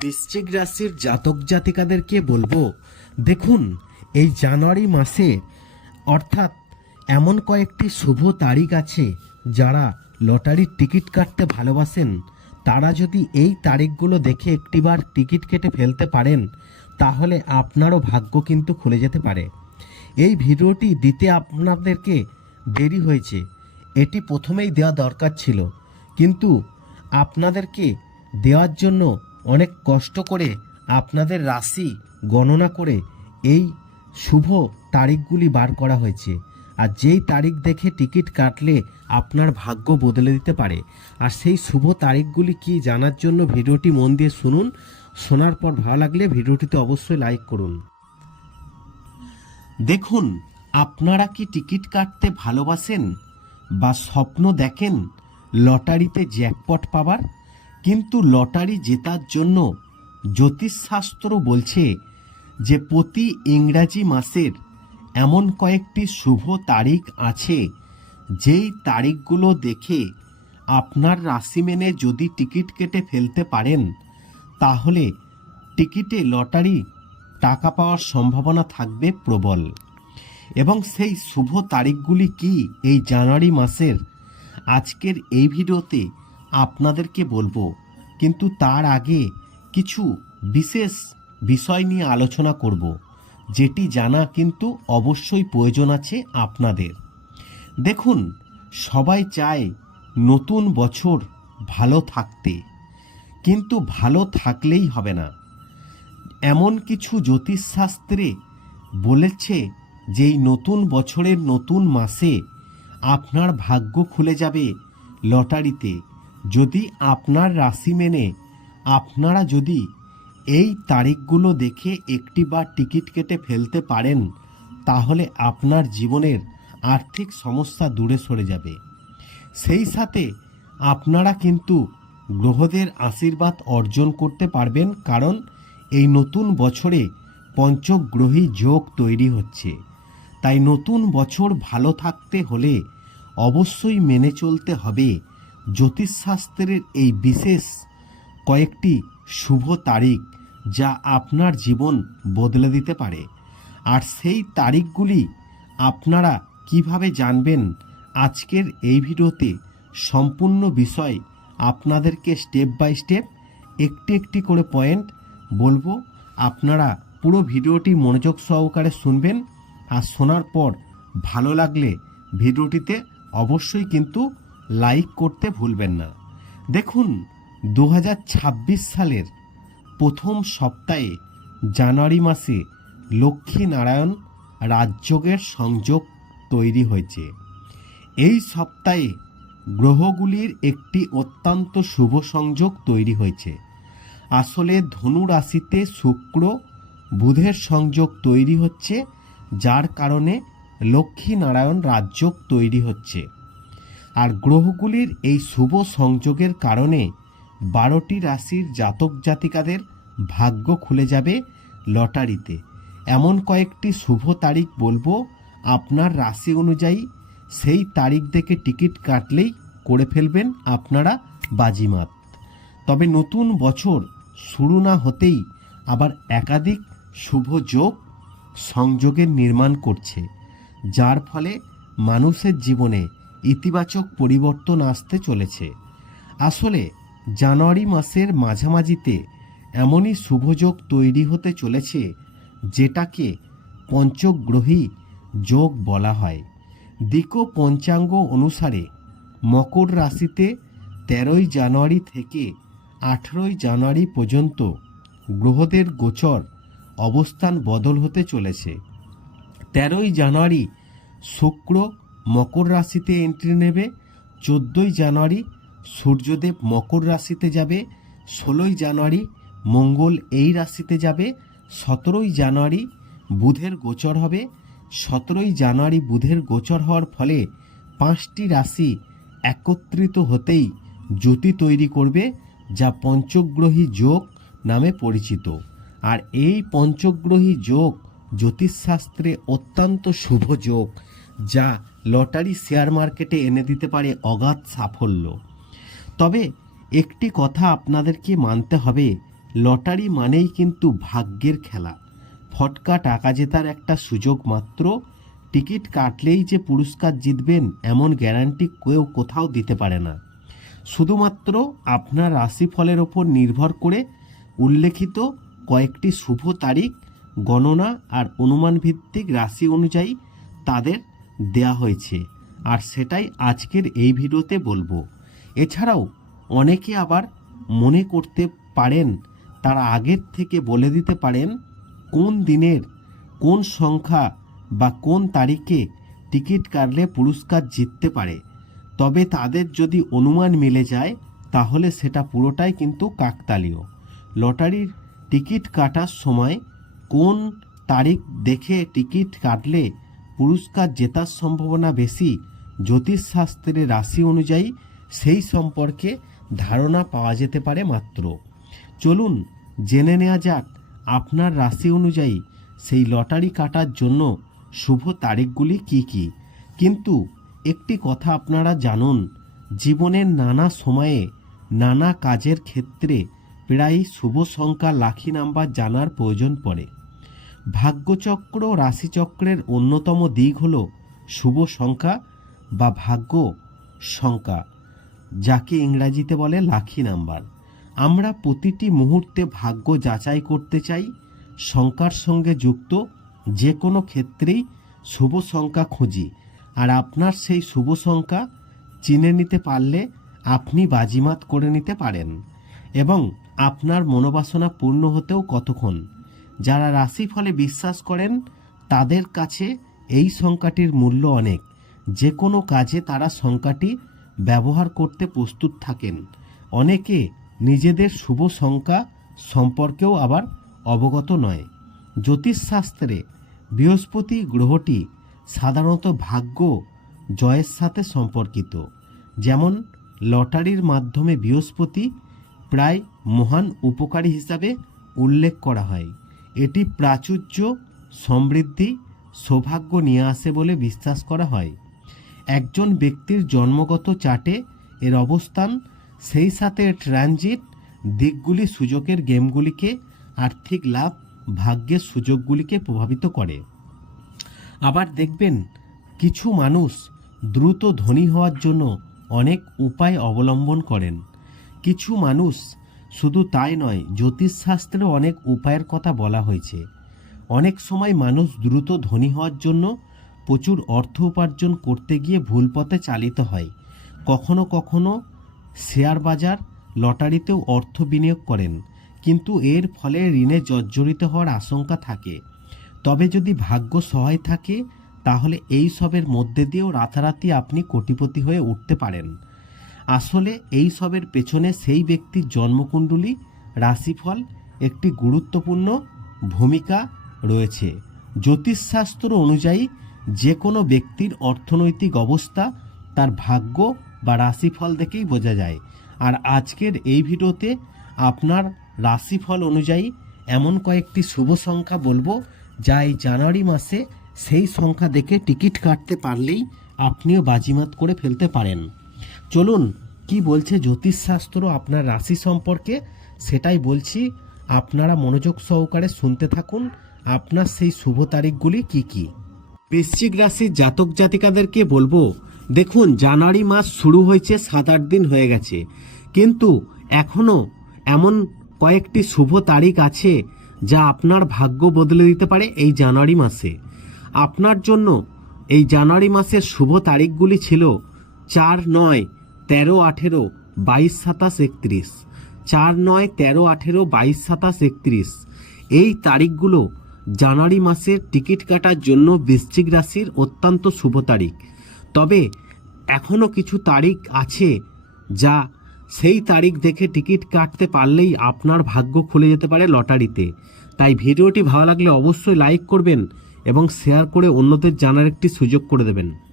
বৃশ্চিক রাশির জাতক জাতিকাদেরকে বলবো দেখুন এই জানুয়ারি মাসে অর্থাৎ এমন কয়েকটি শুভ তারিখ আছে যারা লটারির টিকিট কাটতে ভালোবাসেন তারা যদি এই তারিখগুলো দেখে একটিবার টিকিট কেটে ফেলতে পারেন তাহলে আপনারও ভাগ্য কিন্তু খুলে যেতে পারে এই ভিডিওটি দিতে আপনাদেরকে দেরি হয়েছে এটি প্রথমেই দেওয়া দরকার ছিল কিন্তু আপনাদেরকে দেওয়ার জন্য অনেক কষ্ট করে আপনাদের রাশি গণনা করে এই শুভ তারিখগুলি বার করা হয়েছে আর যেই তারিখ দেখে টিকিট কাটলে আপনার ভাগ্য বদলে দিতে পারে আর সেই শুভ তারিখগুলি কি জানার জন্য ভিডিওটি মন দিয়ে শুনুন শোনার পর ভালো লাগলে ভিডিওটিতে অবশ্যই লাইক করুন দেখুন আপনারা কি টিকিট কাটতে ভালোবাসেন বা স্বপ্ন দেখেন লটারিতে জ্যাকপট পাবার কিন্তু লটারি জেতার জন্য জ্যোতিষশাস্ত্র বলছে যে প্রতি ইংরাজি মাসের এমন কয়েকটি শুভ তারিখ আছে যেই তারিখগুলো দেখে আপনার রাশি মেনে যদি টিকিট কেটে ফেলতে পারেন তাহলে টিকিটে লটারি টাকা পাওয়ার সম্ভাবনা থাকবে প্রবল এবং সেই শুভ তারিখগুলি কি এই জানুয়ারি মাসের আজকের এই ভিডিওতে আপনাদেরকে বলবো কিন্তু তার আগে কিছু বিশেষ বিষয় নিয়ে আলোচনা করব যেটি জানা কিন্তু অবশ্যই প্রয়োজন আছে আপনাদের দেখুন সবাই চায় নতুন বছর ভালো থাকতে কিন্তু ভালো থাকলেই হবে না এমন কিছু জ্যোতিষশাস্ত্রে বলেছে যে এই নতুন বছরের নতুন মাসে আপনার ভাগ্য খুলে যাবে লটারিতে যদি আপনার রাশি মেনে আপনারা যদি এই তারিখগুলো দেখে একটি বা টিকিট কেটে ফেলতে পারেন তাহলে আপনার জীবনের আর্থিক সমস্যা দূরে সরে যাবে সেই সাথে আপনারা কিন্তু গ্রহদের আশীর্বাদ অর্জন করতে পারবেন কারণ এই নতুন বছরে পঞ্চগ্রহী যোগ তৈরি হচ্ছে তাই নতুন বছর ভালো থাকতে হলে অবশ্যই মেনে চলতে হবে জ্যোতিষশাস্ত্রের এই বিশেষ কয়েকটি শুভ তারিখ যা আপনার জীবন বদলে দিতে পারে আর সেই তারিখগুলি আপনারা কিভাবে জানবেন আজকের এই ভিডিওতে সম্পূর্ণ বিষয় আপনাদেরকে স্টেপ বাই স্টেপ একটি একটি করে পয়েন্ট বলবো আপনারা পুরো ভিডিওটি মনোযোগ সহকারে শুনবেন আর শোনার পর ভালো লাগলে ভিডিওটিতে অবশ্যই কিন্তু লাইক করতে ভুলবেন না দেখুন দু সালের প্রথম সপ্তাহে জানুয়ারি মাসে লক্ষ্মীনারায়ণ রাজযোগের সংযোগ তৈরি হয়েছে এই সপ্তাহে গ্রহগুলির একটি অত্যন্ত শুভ সংযোগ তৈরি হয়েছে আসলে ধনু রাশিতে শুক্র বুধের সংযোগ তৈরি হচ্ছে যার কারণে লক্ষ্মীনারায়ণ রাজযোগ তৈরি হচ্ছে আর গ্রহগুলির এই শুভ সংযোগের কারণে বারোটি রাশির জাতক জাতিকাদের ভাগ্য খুলে যাবে লটারিতে এমন কয়েকটি শুভ তারিখ বলবো আপনার রাশি অনুযায়ী সেই তারিখ দেখে টিকিট কাটলেই করে ফেলবেন আপনারা বাজিমাত তবে নতুন বছর শুরু না হতেই আবার একাধিক শুভ যোগ সংযোগের নির্মাণ করছে যার ফলে মানুষের জীবনে ইতিবাচক পরিবর্তন আসতে চলেছে আসলে জানুয়ারি মাসের মাঝামাঝিতে এমনই শুভযোগ তৈরি হতে চলেছে যেটাকে পঞ্চগ্রহী যোগ বলা হয় দিক পঞ্চাঙ্গ অনুসারে মকর রাশিতে তেরোই জানুয়ারি থেকে আঠেরোই জানুয়ারি পর্যন্ত গ্রহদের গোচর অবস্থান বদল হতে চলেছে তেরোই জানুয়ারি শুক্র মকর রাশিতে এন্ট্রি নেবে চোদ্দোই জানুয়ারি সূর্যদেব মকর রাশিতে যাবে ষোলোই জানুয়ারি মঙ্গল এই রাশিতে যাবে সতেরোই জানুয়ারি বুধের গোচর হবে সতেরোই জানুয়ারি বুধের গোচর হওয়ার ফলে পাঁচটি রাশি একত্রিত হতেই জ্যোতি তৈরি করবে যা পঞ্চগ্রহী যোগ নামে পরিচিত আর এই পঞ্চগ্রহী যোগ জ্যোতিষশাস্ত্রে অত্যন্ত শুভ যোগ যা লটারি শেয়ার মার্কেটে এনে দিতে পারে অগাধ সাফল্য তবে একটি কথা আপনাদেরকে মানতে হবে লটারি মানেই কিন্তু ভাগ্যের খেলা ফটকা টাকা জেতার একটা সুযোগ মাত্র টিকিট কাটলেই যে পুরস্কার জিতবেন এমন গ্যারান্টি কেউ কোথাও দিতে পারে না শুধুমাত্র আপনার রাশিফলের ওপর নির্ভর করে উল্লেখিত কয়েকটি শুভ তারিখ গণনা আর অনুমানভিত্তিক রাশি অনুযায়ী তাদের দেয়া হয়েছে আর সেটাই আজকের এই ভিডিওতে বলবো এছাড়াও অনেকে আবার মনে করতে পারেন তারা আগের থেকে বলে দিতে পারেন কোন দিনের কোন সংখ্যা বা কোন তারিখে টিকিট কাটলে পুরস্কার জিততে পারে তবে তাদের যদি অনুমান মিলে যায় তাহলে সেটা পুরোটাই কিন্তু কাকতালীয় লটারির টিকিট কাটার সময় কোন তারিখ দেখে টিকিট কাটলে পুরস্কার জেতার সম্ভাবনা বেশি জ্যোতিষশাস্ত্রের রাশি অনুযায়ী সেই সম্পর্কে ধারণা পাওয়া যেতে পারে মাত্র চলুন জেনে নেওয়া যাক আপনার রাশি অনুযায়ী সেই লটারি কাটার জন্য শুভ তারিখগুলি কি কি কিন্তু একটি কথা আপনারা জানুন জীবনের নানা সময়ে নানা কাজের ক্ষেত্রে প্রায়ই শুভ সংখ্যা লাখি নাম্বার জানার প্রয়োজন পড়ে ভাগ্যচক্র রাশিচক্রের অন্যতম দিক হল শুভ সংখ্যা বা ভাগ্য সংখ্যা যাকে ইংরাজিতে বলে লাখি নাম্বার আমরা প্রতিটি মুহূর্তে ভাগ্য যাচাই করতে চাই সংখ্যার সঙ্গে যুক্ত যে কোনো ক্ষেত্রেই শুভ সংখ্যা খুঁজি আর আপনার সেই শুভ সংখ্যা চিনে নিতে পারলে আপনি বাজিমাত করে নিতে পারেন এবং আপনার মনোবাসনা পূর্ণ হতেও কতক্ষণ যারা রাশিফলে বিশ্বাস করেন তাদের কাছে এই সংখ্যাটির মূল্য অনেক যে কোনো কাজে তারা সংখ্যাটি ব্যবহার করতে প্রস্তুত থাকেন অনেকে নিজেদের শুভ সংখ্যা সম্পর্কেও আবার অবগত নয় জ্যোতিষশাস্ত্রে বৃহস্পতি গ্রহটি সাধারণত ভাগ্য জয়ের সাথে সম্পর্কিত যেমন লটারির মাধ্যমে বৃহস্পতি প্রায় মহান উপকারী হিসাবে উল্লেখ করা হয় এটি প্রাচুর্য সমৃদ্ধি সৌভাগ্য নিয়ে আসে বলে বিশ্বাস করা হয় একজন ব্যক্তির জন্মগত চাটে এর অবস্থান সেই সাথে ট্রানজিট দিকগুলি সুযোগের গেমগুলিকে আর্থিক লাভ ভাগ্যের সুযোগগুলিকে প্রভাবিত করে আবার দেখবেন কিছু মানুষ দ্রুত ধনী হওয়ার জন্য অনেক উপায় অবলম্বন করেন কিছু মানুষ শুধু তাই নয় জ্যোতিষশাস্ত্রে অনেক উপায়ের কথা বলা হয়েছে অনেক সময় মানুষ দ্রুত ধনী হওয়ার জন্য প্রচুর অর্থ উপার্জন করতে গিয়ে ভুল পথে চালিত হয় কখনো কখনো শেয়ার বাজার লটারিতেও অর্থ বিনিয়োগ করেন কিন্তু এর ফলে ঋণে জর্জরিত হওয়ার আশঙ্কা থাকে তবে যদি ভাগ্য সহায় থাকে তাহলে এই সবের মধ্যে দিয়েও রাতারাতি আপনি কোটিপতি হয়ে উঠতে পারেন আসলে এই সবের পেছনে সেই ব্যক্তির জন্মকুণ্ডলী রাশিফল একটি গুরুত্বপূর্ণ ভূমিকা রয়েছে জ্যোতিষশাস্ত্র অনুযায়ী যে কোনো ব্যক্তির অর্থনৈতিক অবস্থা তার ভাগ্য বা রাশিফল দেখেই বোঝা যায় আর আজকের এই ভিডিওতে আপনার রাশিফল অনুযায়ী এমন কয়েকটি শুভ সংখ্যা বলবো যা এই জানুয়ারি মাসে সেই সংখ্যা দেখে টিকিট কাটতে পারলেই আপনিও বাজিমাত করে ফেলতে পারেন চলুন কি বলছে জ্যোতিষশাস্ত্র আপনার রাশি সম্পর্কে সেটাই বলছি আপনারা মনোযোগ সহকারে শুনতে থাকুন আপনার সেই শুভ তারিখগুলি কি কি বৃশ্চিক রাশির জাতক জাতিকাদেরকে বলবো দেখুন জানুয়ারি মাস শুরু হয়েছে সাত আট দিন হয়ে গেছে কিন্তু এখনও এমন কয়েকটি শুভ তারিখ আছে যা আপনার ভাগ্য বদলে দিতে পারে এই জানুয়ারি মাসে আপনার জন্য এই জানুয়ারি মাসের শুভ তারিখগুলি ছিল চার নয় তেরো আঠেরো বাইশ সাতাশ একত্রিশ চার নয় তেরো আঠেরো বাইশ সাতাশ একত্রিশ এই তারিখগুলো জানুয়ারি মাসের টিকিট কাটার জন্য বৃশ্চিক রাশির অত্যন্ত শুভ তারিখ তবে এখনও কিছু তারিখ আছে যা সেই তারিখ দেখে টিকিট কাটতে পারলেই আপনার ভাগ্য খুলে যেতে পারে লটারিতে তাই ভিডিওটি ভালো লাগলে অবশ্যই লাইক করবেন এবং শেয়ার করে অন্যদের জানার একটি সুযোগ করে দেবেন